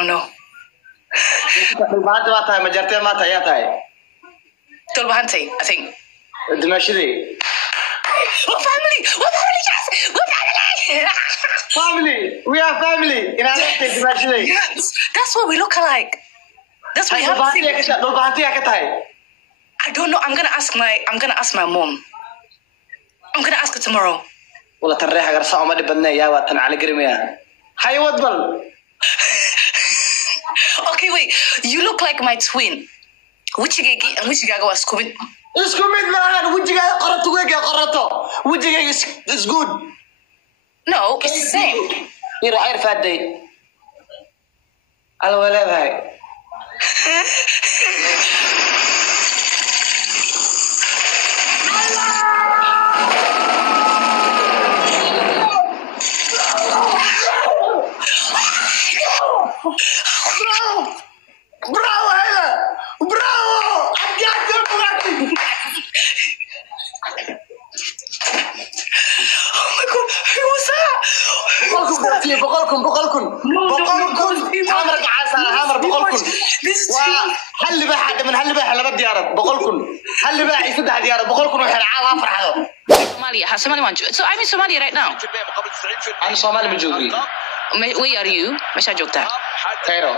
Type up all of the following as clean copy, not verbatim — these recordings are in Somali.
don't know. بعد ما تاي مجرتين ما تاي تاي Tulbahante, I think. دمشقي We're family! We're family, yes! We're family! family we are family in our دمشقي Yes, that's what we look alike. That's what we have to see. لو بعتي يا كتاي I don't know. I'm gonna ask my mom. I'm gonna ask her tomorrow. والله تريح قرصة ما دبنا يا وطن على قرميها هاي وضبل Okay, wait. You look like my twin. Which gaga was Scooby? اسكو مين معنا وجهك قرطه وجهك قرطه وجهك is good No, it's the same. يروح يرفع فادي الولد هاي براو هلا براو أجاك البغاتي Oh my god, who was that? بقولكم هامر عسى هامر بقولكم هل بحد من هل بحد لبد ديارات بقولكم هل بحد يسد ديارات بقولكم وحنا عارف فرحه Somalia, has Somalia one? So I'm in Somalia right now. أنا صومالي من جوبي Where are you? مش جوكتا. كايرو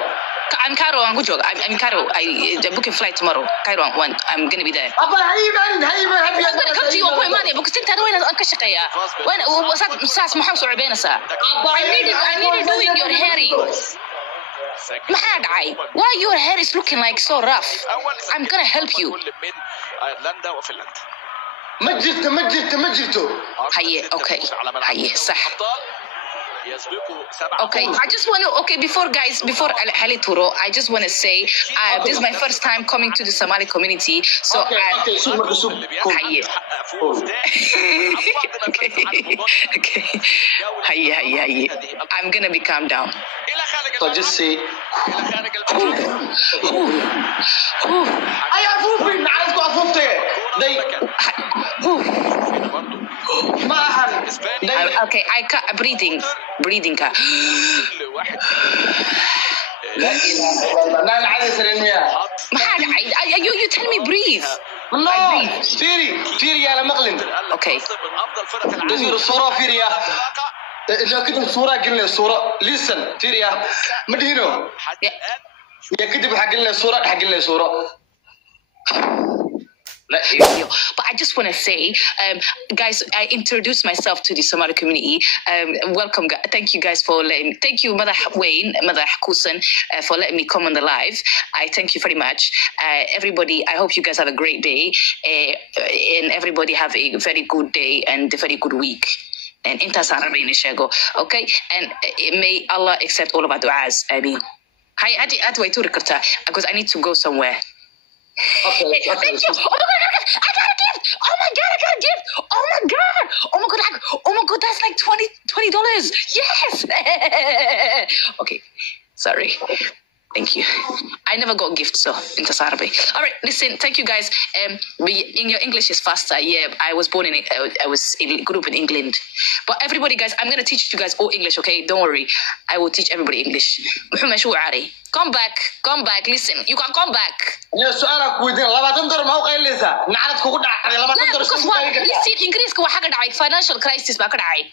I'm Cairo. I'm good. I'm Cairo. I'm booking flight tomorrow. Cairo. I'm gonna be there. أبا هيبان I'm gonna come to you appoint money because انت وين أنكشقيا وين وصلت مساس محوس وعبينا سا. I needed doing your hairy. ما حد عاي. Why your hair is looking like so rough? I'm gonna help you. مجرته هيا okay. هيا صح. Okay, I just want to, okay, before Ali Turo, I just want to say, this is my first time coming to the Somali community, so okay. I'm gonna be calm down. So just say أي أفوفي نعرفك أفوفتي ما أحد Okay, I cut breathing ka. لا إله إلا الله لا العدد سرنيا You tell me breathe. الله فيري على مقلن Okay. تصير الصورة فيريا إذا كده الصورة قلنا الصورة listen فيريا مدينه يا كده حق لنا الصورة حق لنا الصورة But I just want to say, guys, I introduced myself to the Somali community. Welcome, thank you guys for thank you, Mother Wayne, Mother Kusan, for letting me come on the live. I thank you very much. Everybody, I hope you guys have a great day, and everybody have a very good day and a very good week. And okay, and may Allah accept all of our du'as. I mean, hi, because I need to go somewhere. Okay. Thank you. Oh my god, I got a gift. Oh my god, I got a gift. Oh my god. Oh my god, that's like $20. Yes. Okay. Sorry. Thank you. I never got gifts, so in Tasarabi. All right, listen. Thank you, guys. In your English is faster. Yeah, I was born I was grew up in England. But everybody, guys, I'm gonna teach you guys all English. Okay, don't worry. I will teach everybody English. Come back. Listen, you can come back. يا سؤالك ودين لبعض دور ما هو قايل لسه نعرف كوكو دعي لبعض دور because what? Listen, English كوا حاجة دعي financial crisis ما كدعي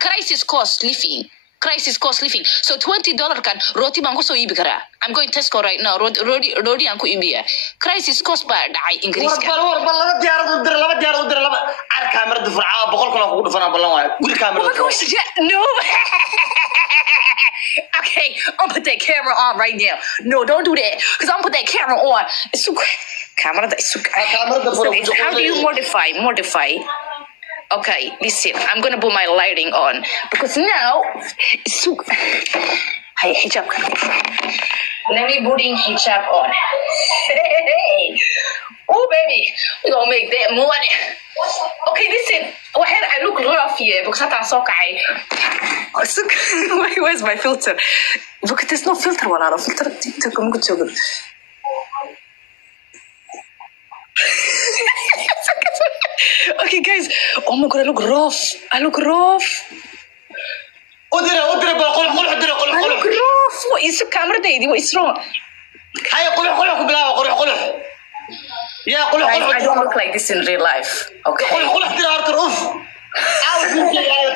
crisis cost living. So $20 can roti bango so ibikara. I'm going to Tesco right now. Roti anko ibiya. Crisis cost ba dacay English ka. war laba diyaar u dir laba ar kamerada furcaa boqol kun oo ku dhufana balan waay guri kamerada No. Okay, I'll put that camera on right now. No, don't do that. Because I'm put that camera on. It's so camera. How do you modify? Okay, listen, I'm gonna put my lighting on because now it's so. Hey, hijab. Let me putting hijab on. Hey. Oh, baby, we're gonna make that money. Okay, listen. I look rough here because I'm so high. Where's my filter? Look, there's no filter. Wala filter. Come good job. Okay, guys. Oh my god, I look rough. ادري بقول I look rough. what is the camera day? What is wrong? هاي قلح بلا قلح يا قلح I don't look like this in real life. Okay. قلح ترى هارتر اوف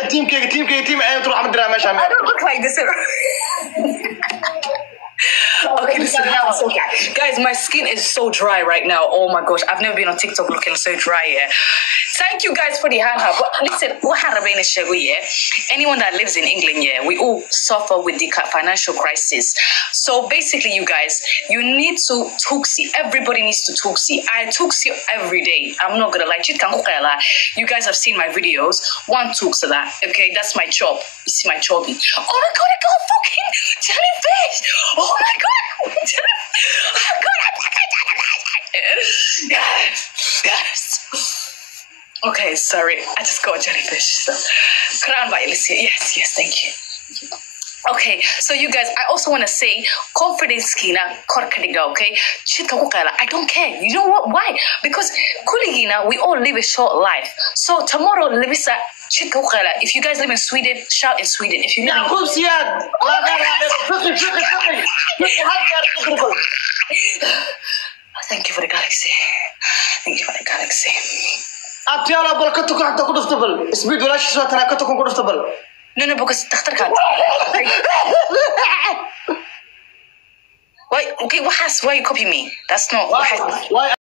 تيم انا تروح مدري ماشي I don't look like this in Okay, listen, now it's okay. Guys, my skin is so dry right now. Oh my gosh, I've never been on TikTok looking so dry, yeah. Thank you guys for the hand hub. But listen, anyone that lives in England, yeah, we all suffer with the financial crisis. So basically, you guys, you need to tuxi. Everybody needs to tuxi. I tuxi every day. I'm not gonna lie. You guys have seen my videos. One tuxi that. Okay, that's my job. You see my job. Oh my god, I got a fucking jellyfish. Oh my god. Oh god, I got a jellyfish. Yes. Okay, sorry. I just got a jellyfish. So, yes, thank you. Okay, so you guys, I also want to say confidence kina korkadiga, okay? Chidka ku qala. I don't care. You know what? Why? Because kuligina we all live a short life. So tomorrow Livisa chidka ku qala. If you guys live in Sweden, shout in Sweden. If you live Thank you for the galaxy. Thank you for the galaxy. أبتيالا بالكتو حتى كنت استبل سبيد ولا شيء أنا كنت كنت استبل No, because تختار كات. Why? Okay, why you copy me? That's not. Why?